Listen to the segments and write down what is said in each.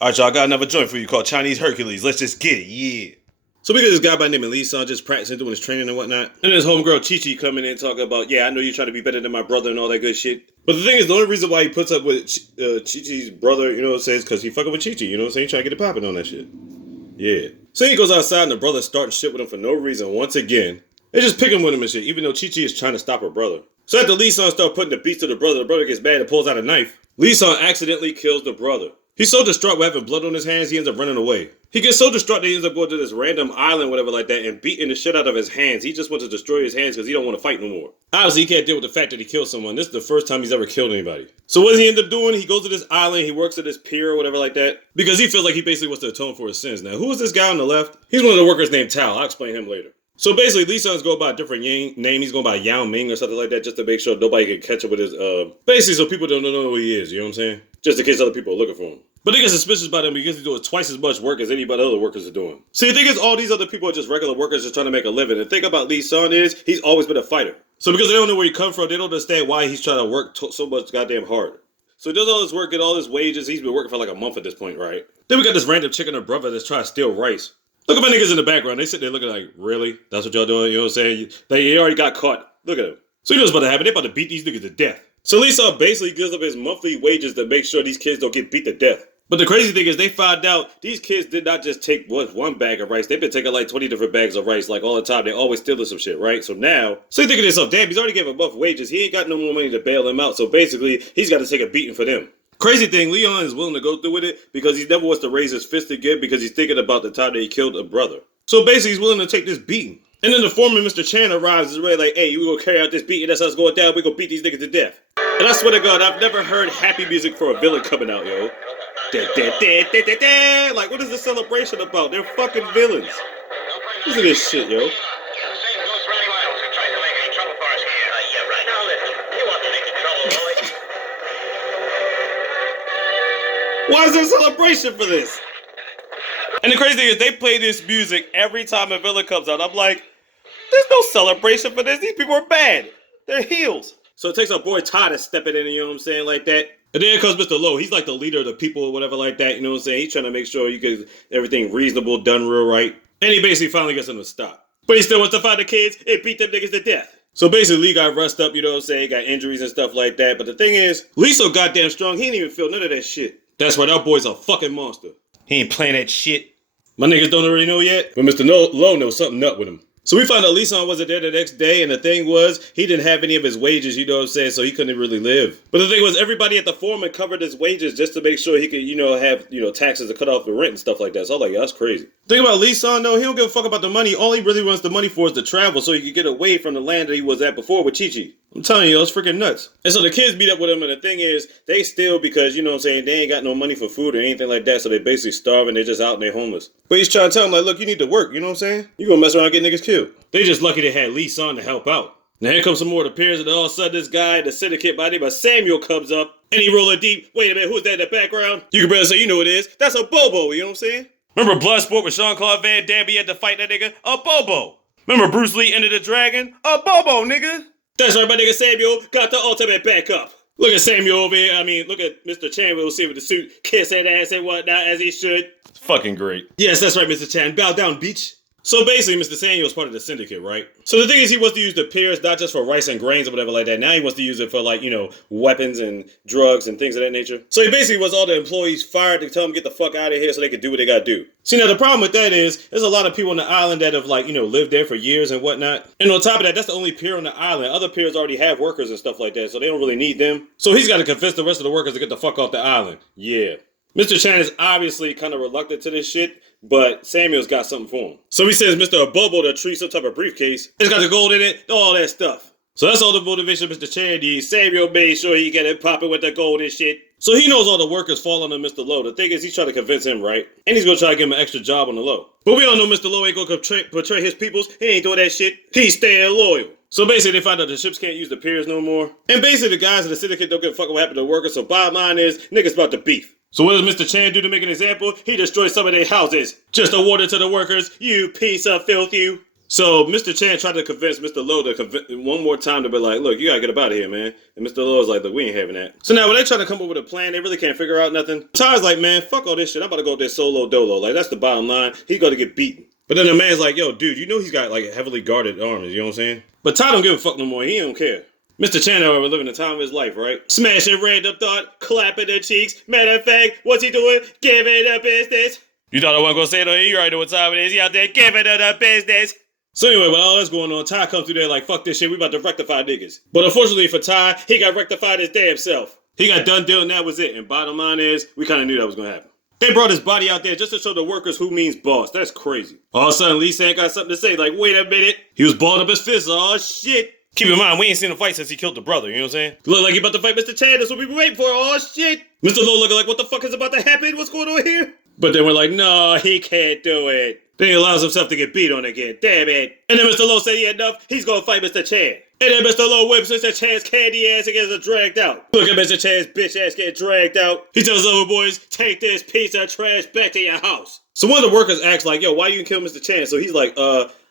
All right, y'all, I got another joint for you called Chinese Hercules. Let's just get it, yeah. So we got this guy by the name of Lee Son just practicing doing his training and whatnot. And his homegirl Chi Chi coming in talking about, yeah, I know you're trying to be better than my brother and all that good shit. But the thing is, the only reason why he puts up with Chi Chi's brother, you know what I'm saying, is because he fucking with Chi Chi, you know what I'm saying? He trying to get it popping on that shit. Yeah. So he goes outside and the brother's starting shit with him for no reason once again. They just picking with him and shit, even though Chi Chi is trying to stop her brother. So after Lee Son starts putting the beats to the brother gets mad and pulls out a knife. Lee Son accidentally kills the brother. He's so distraught with having blood on his hands, he ends up running away. He gets so distraught that he ends up going to this random island, whatever like that, and beating the shit out of his hands. He just wants to destroy his hands because he don't want to fight no more. Obviously, he can't deal with the fact that he killed someone. This is the first time he's ever killed anybody. So what does he end up doing? He goes to this island, he works at this pier or whatever like that, because he feels like he basically wants to atone for his sins. Now, who is this guy on the left? He's one of the workers named Tao. I'll explain him later. So basically, Lee Son's going by a different name. He's going by Yao Ming or something like that, just to make sure nobody can catch up with his, basically so people don't know who he is, you know what I'm saying? Just in case other people are looking for him. But they get suspicious about him because he's doing twice as much work as anybody other workers are doing. See, the thing is, all these other people are just regular workers just trying to make a living. And the thing about Lee Son is, he's always been a fighter. So because they don't know where he come from, they don't understand why he's trying to work so much goddamn hard. So he does all this work, get all his wages. He's been working for like a month at this point, right? Then we got this random chick and her brother that's trying to steal rice. Look at my niggas in the background. They sit there looking like, really? That's what y'all doing? You know what I'm saying? They already got caught. Look at them. So he knows what's about to happen. They about to beat these niggas to death. So Lee Son basically gives up his monthly wages to make sure these kids don't get beat to death. But the crazy thing is they found out these kids did not just take one bag of rice. They've been taking like 20 different bags of rice like all the time. They always stealing some shit, right? So now, so you thinking to yourself, damn, he's already gave a month wages. He ain't got no more money to bail them out. So basically, he's got to take a beating for them. Crazy thing, Leon is willing to go through with it because he never wants to raise his fist again because he's thinking about the time that he killed a brother. So basically, he's willing to take this beating. And then the foreman, Mr. Chan, arrives and is really like, hey, we gonna carry out this beating. That's how it's going down. We gonna beat these niggas to death. And I swear to God, I've never heard happy music for a villain coming out, yo. Like, what is the celebration about? They're fucking villains. Listen to this shit, yo. Why is there a celebration for this? And the crazy thing is they play this music every time a villain comes out. I'm like, there's no celebration for this. These people are bad. They're heels. So it takes our boy Todd to step it in, you know what I'm saying, like that. And then comes Mr. Lowe. He's like the leader of the people or whatever like that, you know what I'm saying? He's trying to make sure you get everything reasonable, done real right. And he basically finally gets them to stop. But he still wants to find the kids and beat them niggas to death. So basically Lee got rushed up, you know what I'm saying, got injuries and stuff like that. But the thing is, Lee's so goddamn strong, he ain't even feel none of that shit. That's right, our boy's a fucking monster. He ain't playing that shit. My niggas don't already know yet, but Mr. Lowe knows something up with him. So we found out Lee Son wasn't there the next day, and the thing was, he didn't have any of his wages, you know what I'm saying, so he couldn't really live. But the thing was, everybody at the foreman covered his wages just to make sure he could, have, taxes to cut off the rent and stuff like that. So I'm like, yeah, that's crazy. The thing about Lee Son, though, he don't give a fuck about the money. All he really wants the money for is to travel so he could get away from the land that he was at before with Chi Chi. I'm telling you, it's freaking nuts. And so the kids meet up with him, and the thing is, they steal because, you know what I'm saying, they ain't got no money for food or anything like that, so they basically starving, they're just out and they're homeless. But he's trying to tell them, like, look, you need to work, you know what I'm saying? You gonna mess around and get niggas killed. They just lucky they had Lee Son to help out. Now here comes some more of the peers, and all of a sudden this guy, the syndicate by the name of Samuel, comes up, and he rolling deep. Wait a minute, who's that in the background? You can barely say you know who it is. That's a Bobo, you know what I'm saying? Remember Bloodsport with Jean-Claude Van Damme? He had to fight that nigga? A Bobo. Remember Bruce Lee Enter the Dragon? A Bobo, nigga. That's right, my nigga Samuel got the ultimate backup. Look at Samuel over here. I mean, look at Mr. Chan. We'll see with the suit, kiss that ass and whatnot as he should. It's fucking great. Yes, that's right, Mr. Chan. Bow down, bitch. So basically, Mr. Samuel's part of the syndicate, right? So the thing is, he wants to use the piers not just for rice and grains or whatever like that. Now he wants to use it for, like, weapons and drugs and things of that nature. So he basically wants all the employees fired to tell them to get the fuck out of here so they can do what they gotta do. See, now the problem with that is, there's a lot of people on the island that have, lived there for years and whatnot. And on top of that, that's the only pier on the island. Other piers already have workers and stuff like that, so they don't really need them. So he's got to convince the rest of the workers to get the fuck off the island. Yeah. Mr. Chan is obviously kind of reluctant to this shit, but Samuel's got something for him. So he sends Mr. Abobo to treat some type of briefcase. It's got the gold in it, all that stuff. So that's all the motivation Mr. Chan needs. Samuel made sure he get it popping with the gold and shit. So he knows all the workers falling on Mr. Lowe. The thing is, he's trying to convince him, right? And he's gonna try to give him an extra job on the low. But we all know Mr. Lowe ain't gonna portray his peoples. He ain't doing that shit. He's staying loyal. So basically, they find out the ships can't use the piers no more. And basically, the guys in the syndicate don't give a fuck what happened to the workers. So bottom line is, niggas about to beef. So what does Mr. Chan do to make an example? He destroys some of their houses. Just awarded to the workers. You piece of filth, you. So Mr. Chan tried to convince Mr. Lowe to one more time to be like, look, you gotta get up out of here, man. And Mr. Lowe was like, look, we ain't having that. So now when they try to come up with a plan, they really can't figure out nothing. Ty's like, man, fuck all this shit. I'm about to go there solo dolo. Like, that's the bottom line. He's gonna get beaten. But then the man's like, yo, dude, you know he's got like heavily guarded arms, you know what I'm saying? But Ty don't give a fuck no more. He don't care. Mr. Chan, however, living the time of his life, right? Smashing random thought, clapping their cheeks. Matter of fact, what's he doing? Giving the business. You thought I wasn't gonna say it on here? You already know what time it is. He out there giving her the business. So anyway, with all that's going on, Ty comes through there like, fuck this shit, we about to rectify niggas. But unfortunately for Ty, he got rectified his damn self. He got done deal and that was it. And bottom line is, we kind of knew that was gonna happen. They brought his body out there just to show the workers who means boss. That's crazy. All of a sudden, Lee San got something to say, like, wait a minute. He was balling up his fist, oh shit. Keep in mind, we ain't seen a fight since he killed the brother, you know what I'm saying? Look like he about to fight Mr. Chan, that's what we been waiting for, oh shit. Mr. Lowe looking like, what the fuck is about to happen? What's going on here? But then we're like, no, he can't do it. Then he allows himself to get beat on again, damn it. And then Mr. Lowe said he had enough, he's gonna fight Mr. Chan. And then Mr. Lowe whips Mr. Chan's candy ass and gets dragged out. Look at Mr. Chan's bitch ass getting dragged out. He tells the other boys, take this piece of trash back to your house. So one of the workers asks like, yo, why you kill Mr. Chan? So he's like,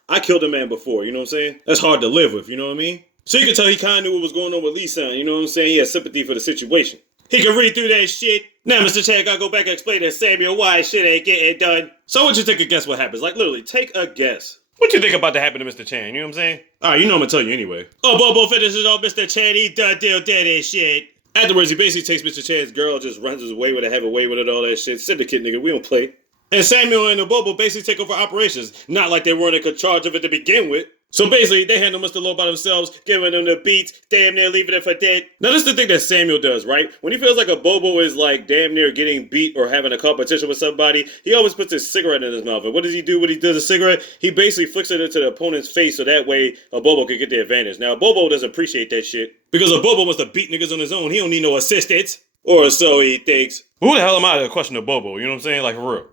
I killed a man before, you know what I'm saying? That's hard to live with, you know what I mean? So you can tell he kind of knew what was going on with Lee San, you know what I'm saying? He had sympathy for the situation. He can read through that shit. Now Mr. Chan gotta go back and explain to Samuel why shit ain't getting done. So I want you to take a guess what happens. Like literally, take a guess. What you think about to happen to Mr. Chan, you know what I'm saying? Alright, you know I'm gonna tell you anyway. Oh, Bobo finishes off Mr. Chan, he done deal dead and shit. Afterwards, he basically takes Mr. Chan's girl, just runs his way with it, have a way with it, all that shit. Syndicate nigga, we don't play. And Samuel and the Bobo basically take over operations. Not like they weren't in charge of it to begin with. So basically, they handle Mr. Lowe by themselves, giving him the beats, damn near leaving it for dead. Now this is the thing that Samuel does, right? When he feels like a Bobo is like damn near getting beat or having a competition with somebody, he always puts his cigarette in his mouth. And what does he do when he does a cigarette? He basically flicks it into the opponent's face so that way a Bobo can get the advantage. Now a Bobo doesn't appreciate that shit. Because a Bobo wants to beat niggas on his own. He don't need no assistance. Or so he thinks. Who the hell am I to question a Bobo? You know what I'm saying? Like for real.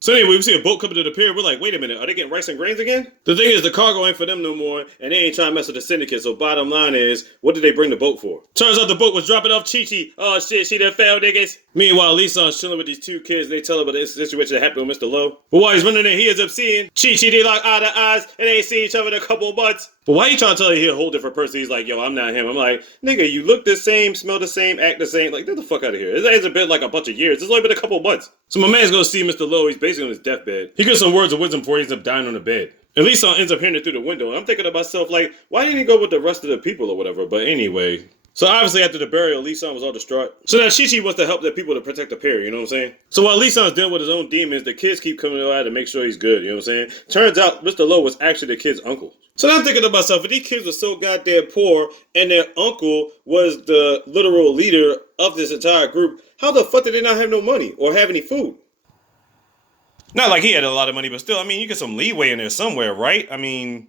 So anyway, we see a boat coming to the pier. We're like, wait a minute, are they getting rice and grains again? The thing is, the cargo ain't for them no more, and they ain't trying to mess with the syndicate. So bottom line is, what did they bring the boat for? Turns out the boat was dropping off Chi-Chi. Oh shit, she done fell, niggas. Meanwhile, Lee-san's chilling with these two kids. They tell him about this situation that happened with Mr. Lowe. But while he's running there, he ends up seeing Chi-Chi. They lock eye to eyes, and they ain't seen each other in a couple months. But why you trying to tell you he's a whole different person? He's like, yo, I'm not him. I'm like, nigga, you look the same, smell the same, act the same. Like, get the fuck out of here. It hasn't been like a bunch of years. It's only been a couple months. So my man's gonna see Mr. Lowe. He's basically on his deathbed. He gets some words of wisdom before he ends up dying on the bed. And Lee-san ends up hearing it through the window. And I'm thinking to myself, like, why didn't he go with the rest of the people or whatever? But anyway. So obviously after the burial, Lee-san was all distraught. So now Chi-Chi wants to help the people to protect the pair, you know what I'm saying? So while Lee-san's dealing with his own demons, the kids keep coming out to make sure he's good, you know what I'm saying? Turns out Mr. Lowe was actually the kid's uncle. So now I'm thinking to myself, if these kids were so goddamn poor and their uncle was the literal leader of this entire group, how the fuck did they not have no money or have any food? Not like he had a lot of money, but still, I mean, you get some leeway in there somewhere, right? I mean...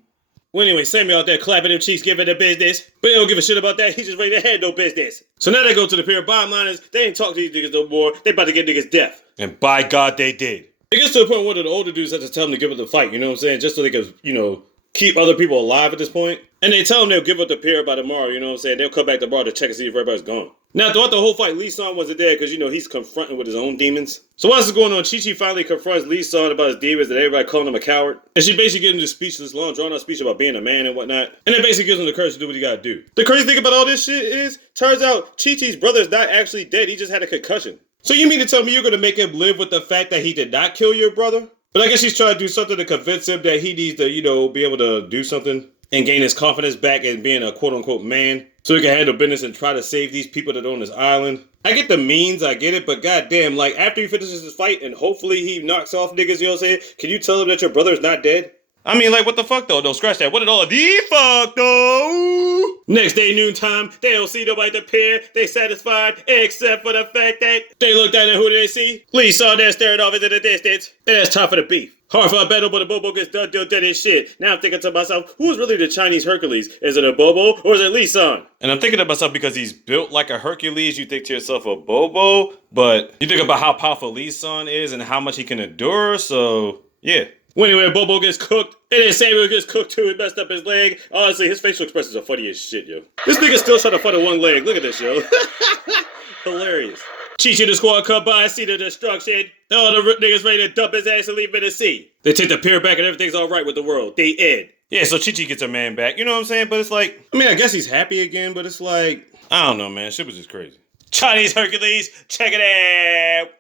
Well, anyway, Samuel out there clapping them cheeks, giving the business. But he don't give a shit about that. He's just ready to have no business. So now they go to the pier. Bottom line is, they ain't talk to these niggas no more. They about to get niggas death. And by God, they did. It gets to the point where one of the older dudes had to tell them to give up the fight, you know what I'm saying? Just so they could, you know, keep other people alive at this point. And they tell them they'll give up the pier by tomorrow, you know what I'm saying? They'll come back tomorrow to check and see if everybody's gone. Now, throughout the whole fight, Lee-san wasn't there because, you know, he's confronting with his own demons. So while this is going on, Chi-Chi finally confronts Lee-san about his demons and everybody calling him a coward. And she basically gives him this speech, this long drawn-out speech about being a man and whatnot. And it basically gives him the courage to do what he gotta do. The crazy thing about all this shit is, turns out Chi-Chi's brother is not actually dead. He just had a concussion. So you mean to tell me you're gonna make him live with the fact that he did not kill your brother? But I guess she's trying to do something to convince him that he needs to, you know, be able to do something and gain his confidence back and being a quote-unquote man so he can handle business and try to save these people that are on this island. I get the means, I get it, but goddamn, like, after he finishes his fight and hopefully he knocks off niggas, you know what I'm saying? Can you tell him that your brother is not dead? I mean, like, what the fuck, though? Don't scratch that. What did all of the fuck, though? Next day, noontime, they don't see nobody at the pier. They satisfied, except for the fact that they looked at it, who did they see? Lee saw there staring off into the distance. And that's time for the beef. Hard for a battle, but the Bobo gets done doing his shit. Now I'm thinking to myself, who's really the Chinese Hercules? Is it a Bobo or is it Lee-san? And I'm thinking to myself, because he's built like a Hercules, you think to yourself a Bobo, but you think about how powerful Lee-san is and how much he can endure, so yeah. Well, anyway, Bobo gets cooked, and then Samuel gets cooked too and messed up his leg. Honestly, his facial expressions are funny as shit, yo. This nigga's still trying to fight on one leg. Look at this, yo. Hilarious. Chi-Chi the squad come by, see the destruction. All the niggas ready to dump his ass and leave him in the sea. They take the pier back and everything's alright with the world. They end. Yeah, so Chi-Chi gets her man back. You know what I'm saying? But it's like, I mean, I guess he's happy again, but it's like, I don't know, man. Shit was just crazy. Chinese Hercules, check it out.